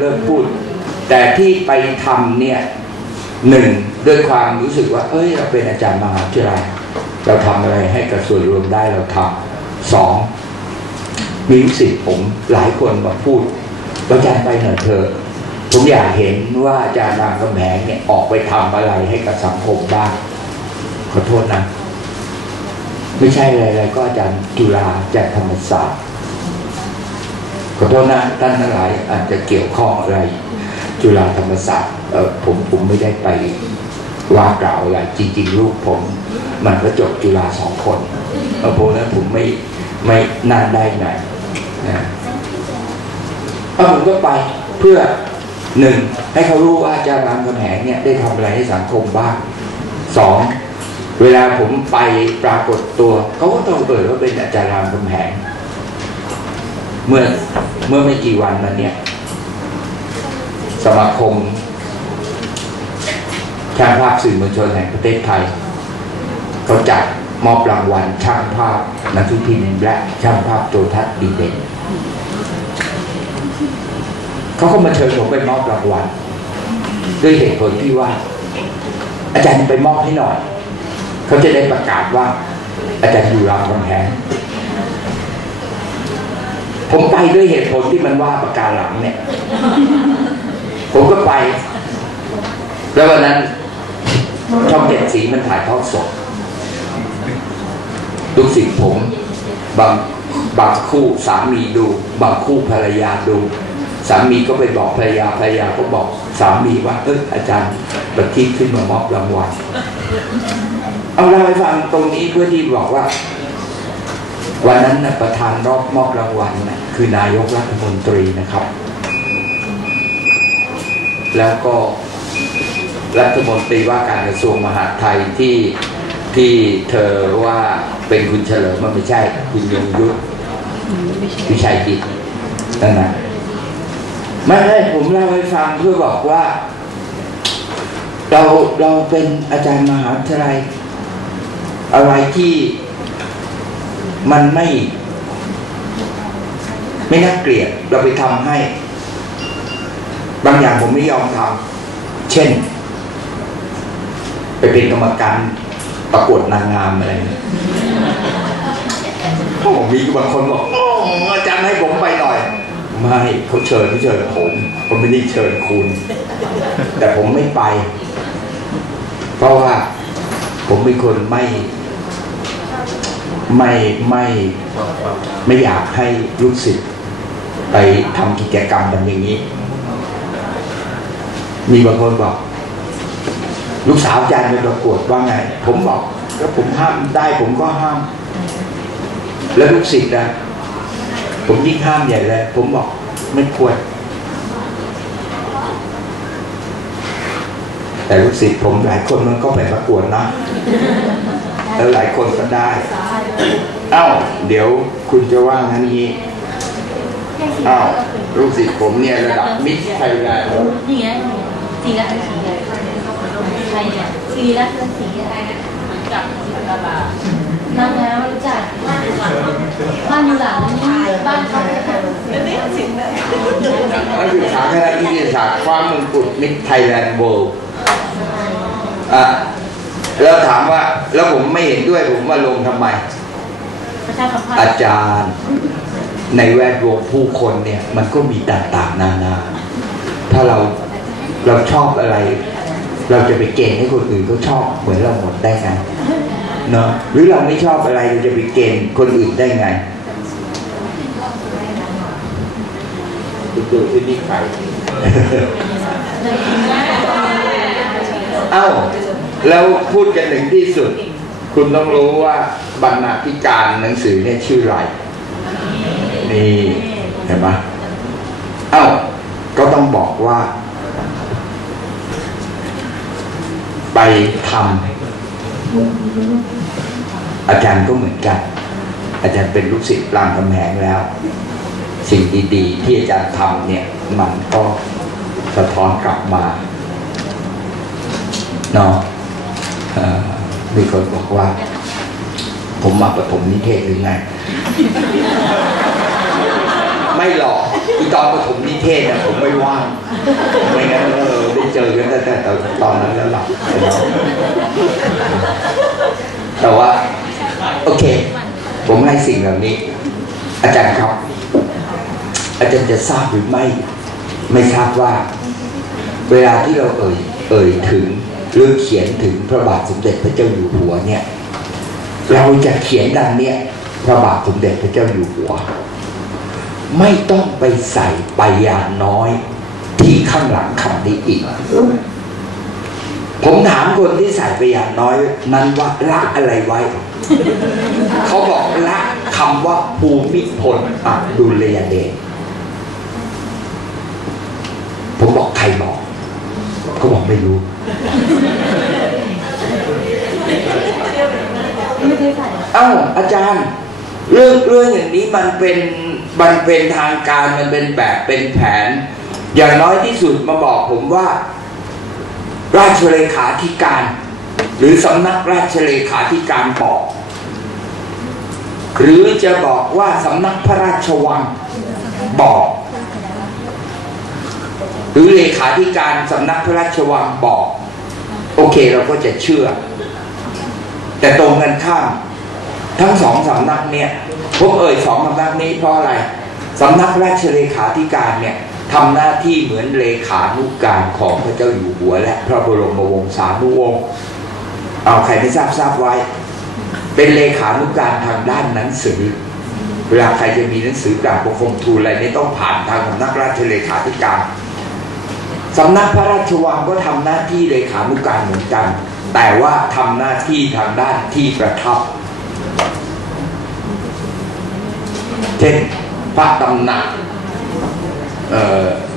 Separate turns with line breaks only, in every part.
เริ่มพูด แต่ที่ไปทำเนี่ยหนึ่งด้วยความรู้สึกว่า เอ้ยเราเป็นอาจารย์มหาวิทยาลัยเราทำอะไรให้กับส่วนรวมได้เราทำสองมีลูกศิษย์ผมหลายคนมาพูดอาจารย์ไปหน่อยเถอะผมอยากเห็นว่าอาจารย์รามคำแหงเนี่ยออกไปทำอะไรให้กับสังคมบ้างขอโทษนะ ไม่ใช่อะไรๆก็อาจารย์จุฬาอาจารย์ธรรมศาสตร์ ขอโทษนะท่านทั้งหลายอาจจะเกี่ยวข้องอะไร จุฬาธรรมศาสตร์เออผมผมไม่ได้ไปว่ากล่าวอะไรจริง ๆ ลูกผม มันก็จบจุฬาสองคนเออเพราะนั้นผมไม่ไม่น่าได้ไงนะเออผมก็ไปเพื่อหนึ่งให้เขารู้ว่าอาจารย์รามคำแหงเนี่ยได้ทำอะไรให้สังคมบ้างสองเวลาผมไปปรากฏตัวเขาก็ต้องเปิดว่าเป็นอาจารย์รามคำแหง เมื่อเมื่อไม่กี่วันมาเนี่ย สมาคมช่างภาพสื่อมวลชนแห่งประเทศไทยเขาจัดมอบรางวัลช่างภาพนังสือพิมพ์และช่างภาพโทรทัศน์ดีเด่นเขาก็มาเชิญผมไปมอบรางวัลด้วยเหตุผลที่ว่า อาจารย์ไปมอบให้หน่อย เขาจะได้ประกาศว่า อาจารย์อยู่รามคำแหง ผมไปด้วยเหตุผลที่มันว่าประการหลังเนี่ย ผมก็ไป แล้ววันนั้นช่องเจ็ดสีมันถ่ายทอดสดลูกศิษย์ผม บางบางคู่สามีดู บางคู่ภรรยาดู สามีก็ไปบอกภรรยาภรรยาก็บอกสามีว่าเอออาจารย์ประทีปขึ้นมามอบรางวัลเอาเล่าให้ฟังตรงนี้เพื่อที่บอกว่า วันนั้นนะประธานรอบมอบรางวัลนะคือนายกรัฐมนตรีนะครับ แล้วก็รัฐมนตรีว่าการกระทรวงมหาดไทยที่ที่เธอว่าเป็นคุณเฉลิมมันไม่ใช่ คุณยงยุทธวิชัยกิจนั่นนะไม่ได้ผมเล่าให้ฟังเพื่อบอกว่า เราเราเป็นอาจารย์มหาวิทยาลัยอะไรที่ มันไม่ ไม่น่าเกลียดเราไปทำให้ บางอย่างผมไม่ยอมทำเช่น ไปเป็นกรรมการประกวดนางงามอะไรเนี่ยโอ้มีบางคนบอกโอ้อาจารย์ให้ผมไปหน่อย ไม่เขาเชิญเขาเชิญผมเขาไม่ได้เชิญคุณ แต่ผมไม่ไป เพราะว่าผมเป็นคนไม่ ไม่ไม่ไม่อยากให้ลูกศิษย์ไปทำกิจกรรมแบบอย่างนี้ มีบางคนบอก ลูกสาวอาจารย์ไปประกวดว่าไง ผมบอกแล้วผมห้ามได้ผมก็ห้าม แล้วลูกศิษย์นะผมยิ่งห้ามใหญ่เลยผมบอกไม่ควร แต่ลูกศิษย์ผมหลายคนมันก็ไปประกวดนะ แล้วหลายคนก็ได้ เอ้า เดี๋ยวคุณจะว่างั้นนี้เอ้าลูกศิษย์ผมเนี่ยระดับมิสไทยแลนด์
นี่ไงสีรัตน์สีใครเนี่ยสีรัตน์สีอะไรนะจับดารานางงามรู้จักบ้านอยู่หลังนี่บ้านเขา
นักศึกษาคณะวิทยาศาสตร์คว้ามงกุฎมิสไทยแลนด์เวิลด์อะ แล้วถามว่า แล้วผมไม่เห็นด้วยผมว่าลงทำไม
ประชาสัมพัน
อา
ธ์
จารย์ในแวดวงผู้คนเนี่ย มันก็มีต่างๆนานา ถ้าเราเราชอบอะไร เราจะไปเกณฑ์ให้คนอื่นเขาชอบเหมือนเราหมดได้ไงเนาะหรือเราไม่ชอบอะไรเราจะไปเกณฑ์คนอื่นได้ไงดูที่นี่ใครเอ้า แล้วพูดกันถึงที่สุด คุณต้องรู้ว่าบรรณาธิการหนังสือเนี่ยชื่ออะไร นี่เห็นไหมเอ้าก็ต้องบอกว่า ไปทำอาจารย์ก็เหมือนกัน อาจารย์เป็นลูกศิษย์รามคำแหงแล้ว สิ่งดีๆ ที่อาจารย์ทำเนี่ย มันก็สะท้อนกลับมาเนาะ มีคนบอกว่า ผมมาปฐมนิเทศหรือไง ไม่หรอกอีตอนปฐมนิเทศเนี่ยผมไม่ว่างไม่งั้นเออได้เจอกันแต่แต่ตอนนั้นแล้วหลับแต่ว่า โอเค ผมให้สิ่งเหล่านี้ อาจารย์ครับ อาจารย์จะทราบหรือไม่ ไม่ทราบว่า เวลาที่เราเอ่ย เอ่ยถึง รือเขียนถึงพระบาทสมเด็จพระเจ้าอยู่หัวเนี่ยเราจะเขียนดังเนี่ยพระบาทสมเด็จพระเจ้าอยู่หัว ไม่ต้องไปใส่ปยาน้อย ที่ข้างหลังคำนี้อีก ผมถามคนที่ใส่ปยาน้อย นั้นว่าละอะไรไว้ เขาบอกละคำว่าภูมิพลอับดุลยเดชผมบอกใครบอก บอกไม่รู้
ไม่เคยใส่
เอ้าอาจารย์ เรื่องเรื่องอย่างนี้มันเป็นมันเป็นทางการมันเป็นแบบเป็นแผน อย่างน้อยที่สุดมาบอกผมว่า ราชเลขาธิการ หรือสำนักราชเลขาธิการบอก หรือจะบอกว่าสำนักพระราชวังบอกห รือเลขาธิการสำนักพระราชวังบอก โอเคเราก็จะเชื่อ แต่ตรงกันข้าม ทั้งสองสำนักเนี่ยผมเอ่ยสองสำนักนี้เพราะอะไรสำนักราชเลขาธิการเนี่ยทำหน้าที่เหมือนเลขานุกการของพระเจ้าอยู่หัว และพระบรมวงศานุวงศ์เอาใครไม่ทราบทราบไว้ เป็นเลขานุกการทางด้านหนังสือ เวลาใครจะมีหนังสือกราบบังคมทูลอะไรนี่ต้องผ่านทางสำนักราชเลขาธิการ สำนักพระราชวังก็ทำหน้าที่เลขานุการเหมือนกัน แต่ว่าทำหน้าที่ทางด้านที่ประทับ เช่นพระตำหนัก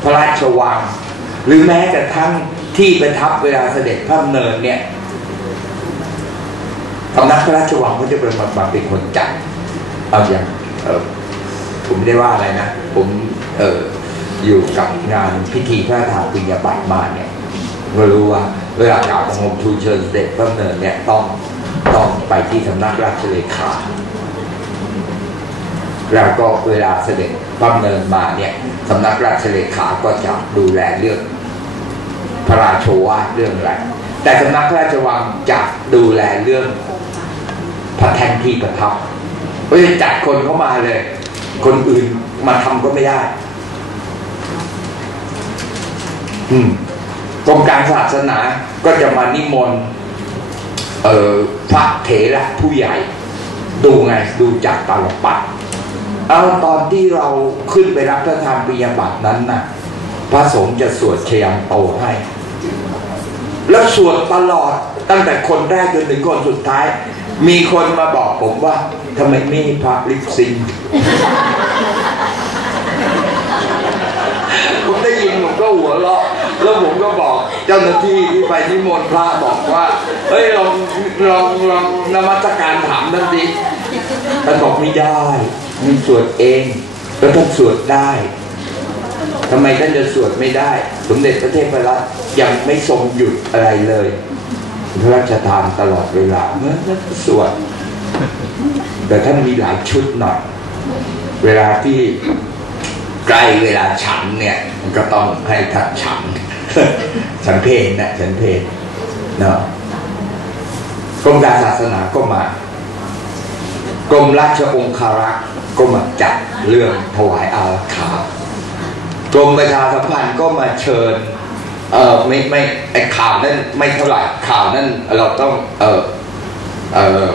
พระราชวัง หรือแม้กระทั่งที่ประทับเวลาเสด็จพระเนินเนี่ยสำนักพระราชวังก็จะเป็นมาเป็นคนจัดเอาอย่างผมไม่ได้ว่าอะไรนะ ผมเออ อยู่กับงานพิธีพระราชทานปริญญาบัตรมาเนี่ยก็รู้ว่าเวลากล่าวบังคมทูลเชิญเสด็จพระเนินเนี่ยต้องต้องไปที่สำนักราชเลขา แล้วก็เวลาเสด็จพระเนินมาเนี่ยสำนักราชเลขาก็จะดูแลเรื่องพระราชวาเรื่องอะไรแต่สำนักพระราชวังจะดูแลเรื่องพระแท่นที่ประทับเพราะฉะนั้นจัดคนเข้ามาเลย คนอื่นมาทำก็ไม่ได้ อืม กรมการศาสนาก็จะมานิมนต์พระเถระผู้ใหญ่ ดูไงดูจากตาลปัดเอาตอนที่เราขึ้นไปรับพระทานปริญญาบัตรนั้นนะพระสงฆ์จะสวดเชยมโตให้ แล้วสวดตลอดตั้งแต่คนแรกจนถึงคนสุดท้าย มีคนมาบอกผมว่าทำไมไม่พระลิปซิงค์ผมได้ยินผมก็หัวเราะแล้วผมก็บอกเจ้าหน้าที่ที่ไปนิมนต์พระบอกว่า เฮ้ยลองลองลองนมัสการถามท่านดิท่านบอกไม่ได้มันสวดเองแล้วท่านสวดได้ทำไมท่านจะสวดไม่ได้ สมเด็จพระเทพรัตน์ยังไม่ทรงหยุดอะไรเลย พระราชทานตลอดเวลาเมื่อท่านสวด แต่ท่านมีหลายชุดหน่อย เวลาที่ใกล้เวลาฉันเนี่ยก็ต้องให้ท่านฉัน ฉันเพลนะฉันเพลเนาะกรมการศาสนาก็มากรมราชองคารักษ์ก็มาจัดเรื่องถวายอารักขากรมประชาสัมพันธ์ก็มาเชิญเออไม่ไม่ไอข่าวนั่นไม่เท่าไหร่ข่าวนั่นเราต้องเออเออ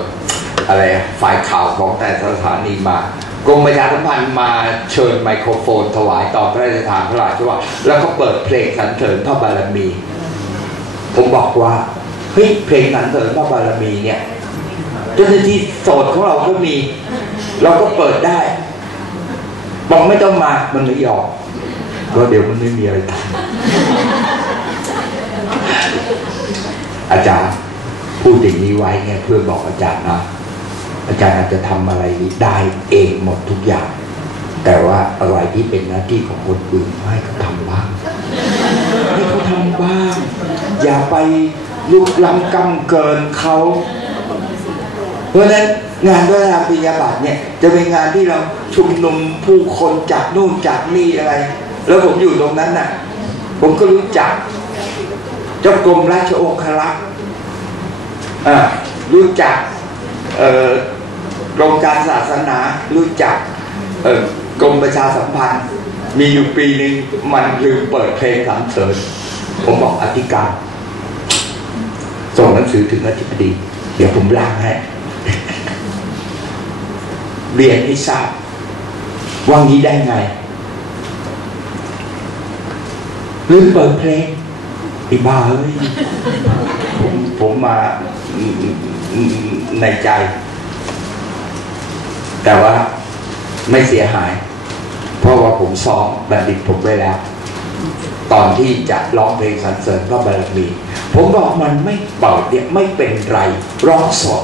อะไรอะฝ่ายข่าวของแต่สถานีมา กรมประชาสัมพันธ์มาเชิญไมโครโฟน ถวายต่อพระราชทานพระราชวังแล้วก็เปิดเพลงสรรเสริญพระบารมี ผมบอกว่าเฮ้ยเพลงสรรเสริญพระบารมีเนี่ยเจ้าหน้าที่โสดของเราก็มี เราก็เปิดได้บอกไม่ต้องมามันไม่ยอมก็เดี๋ยวมันไม่มีอะไรทำอาจารย์พูดอย่างนี้ไว้เนี่ยเพื่อบอกอาจารย์นะ อาจารย์อาจจะทำอะไรได้เองหมดทุกอย่าง แต่ว่าอะไรที่เป็นหน้าที่ของคนอื่นให้เขาทำบ้างให้เขาทำบ้าง อย่าไปลุกล้ำกำเกินเขา เพราะนั้นงานพระราปริญญาบัตรเนี่ยจะเป็นงานที่เราชุมนุมผู้คนจากนู่นจากนี่อะไร แล้วผมอยู่ตรงนั้นน่ะ ผมก็รู้จัก เจ้ากรมราชองครักษ์รู้จักเอ่อ กรมการศาสนารู้จักกรมประชาสัมพันธ์ มีอยู่ปีหนึ่งมันลืมเปิดเพลงสรรเสริญผมบอกอธิการ ส่งหนังสือถึงอธิบดี เดี๋ยวผมล่างให้เรียนให้ทราบว่างี้ได้ไงลืมเปิดเพลงไอ้บ้าเอ้ยผมผมมาในใจ แต่ว่าไม่เสียหาย เพราะว่าผมซ้อมบัณฑิตผมไว้แล้ว ตอนที่จะร้องเพลงสรรเสริญพระบารมีผมบอกมันไม่เปิดเนี่ยไม่เป็นไรร้องสด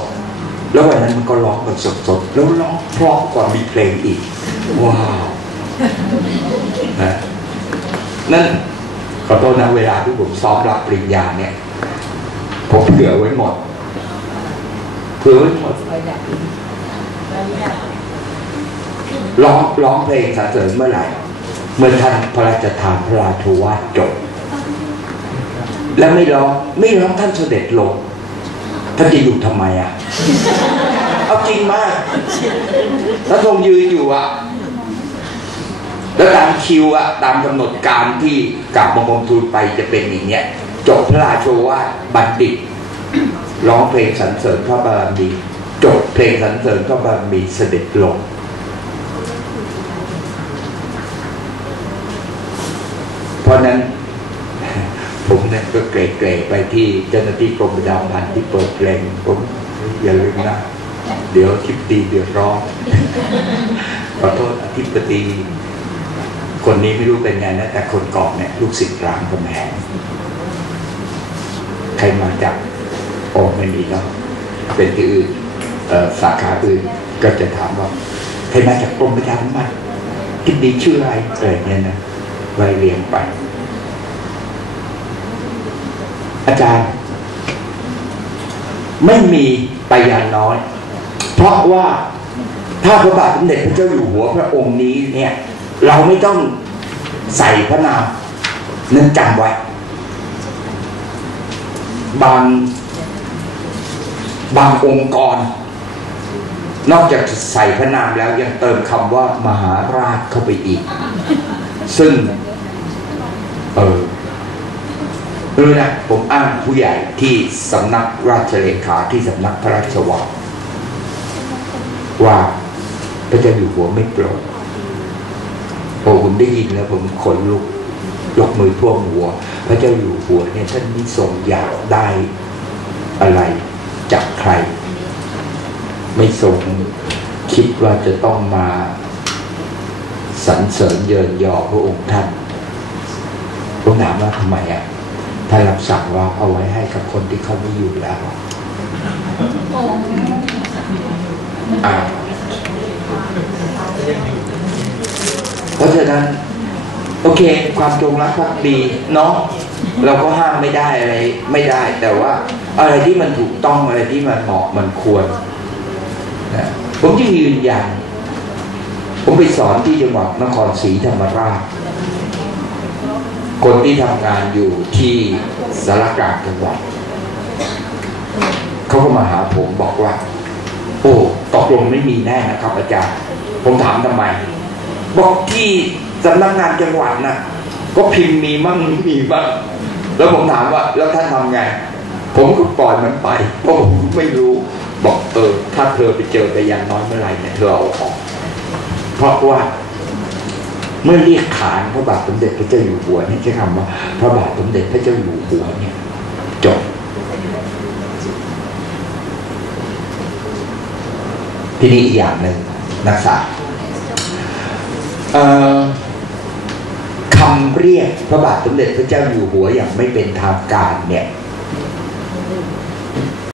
แล้ววันนั้นมันก็ร้องแบบสดๆแล้วร้องเพราะกว่ามีเพลงอีก ว้าวนะนั่นขอโทษนะเวลาที่ผมซ้อมรับปริญญาเนี่ย ผมเผื่อไว้หมดเผื่อไว้หมด ร้องร้องเพลงสรรเสริญเมื่อไหร่ เมื่อท่านพระราชทานพระราชวาทจบ แล้วไม่ร้องไม่ร้องท่านเสด็จลงท่านจะอยู่ทำไมอะ เอาจริงมากแล้วทรงยืนอยู่อะ แล้วตามคิวอะตามกำหนดการที่กราบบงคมทูลไปจะเป็นอย่างเนี้ยจบพระราชวาทบัณฑิตร้องเพลงสรรเสริญพระบารมีจบเพลงสรรเสริญพระบารมีเสด็จลง เพ ราะนั้น ผมนี่ยก็เกรๆไปที่เจ้าหน้าที่กรมประชาสัมพันธ์ที่เปิดเพลงผมอย่าลืมนะเดี๋ยวทิปตีเดือดร้อนขอโทษอธิบดีคนนี้ไม่รู้เป็นไงนะแต่คนกองเนี่ยลูกศิษย์รามกำแหงใครมาจากโอไม่มีแล้วเป็นที่อื่นสาขาอื่นก็จะถามว่าใครมาจากกรมประชาสัมพันธ์ทิบดีชื่ออะไรอะไรเนี่ยนะไล่เรียงไป อาจารย์ ไม่มีไปยานน้อย เพราะว่าถ้าพระบาทสมเด็จพระเจ้าอยู่หัวพระองค์นี้เนี่ย เราไม่ต้องใส่พระนามนั่นจำไว้ บางบางองค์กร นอกจากใส่พระนามแล้วยังเติมคำว่ามหาราชเข้าไปอีก ซึ่ง เออ รู้นะผมอ้างผู้ใหญ่ที่สำนักราชเลขาที่สำนักพระราชวังว่าพระเจ้าอยู่หัวไม่โปรดโอ้ผมได้ยินแล้วผมขนลุกยกมือท่วมหัว พระเจ้าอยู่หัวเนี่ยท่านนี่ทรงอยากได้อะไรจากใคร ไม่ทรงคิดว่าจะต้องมาสรรเสริญเยินยอพระองค์ท่านผมถามว่าทำไมอะ ท่านรับสั่งว่าเอาไว้ให้กับคนที่เขาไม่อยู่แล้วเพราะฉะนั้น โอเค ความจงรักภักดีเนาะเราก็ห้ามไม่ได้อะไรไม่ได้ แต่ว่าอะไรที่มันถูกต้องอะไรที่มันเหมาะมันควรนะผมที่ยืนยันผมไปสอนที่จังหวัดนครศรีธรรมราช คนที่ทำงานอยู่ที่สารกลางจังหวัดเขาก็มาหาผมบอกว่า โอ้ตกลงไม่มีแน่นะครับ อาจารย์ ผมถามทำไม บอกที่สำนักงานจังหวัดน่ะก็พิมพ์มีมั่งมีบ้างแล้วผมถามว่า แล้วท่านทำไง ผมก็ปล่อยมันไปเพราะผมไม่รู้บอกเออถ้าเธอไปเจอแต่ยันน้อยเมื่อไหร่เนี่ยเธอเอาออกเพราะว่า เมื่อเรียกขานพระบาทสมเด็จพระเจ้าอยู่หัวนี่ใช้คำว่าพระบาทสมเด็จพระเจ้าอยู่หัวเนี่ยจบ ที่นี่อีกอย่างหนึ่งนักศึกษาคำเรียกพระบาทสมเด็จพระเจ้าอยู่หัวอย่างไม่เป็นทางการเนี่ย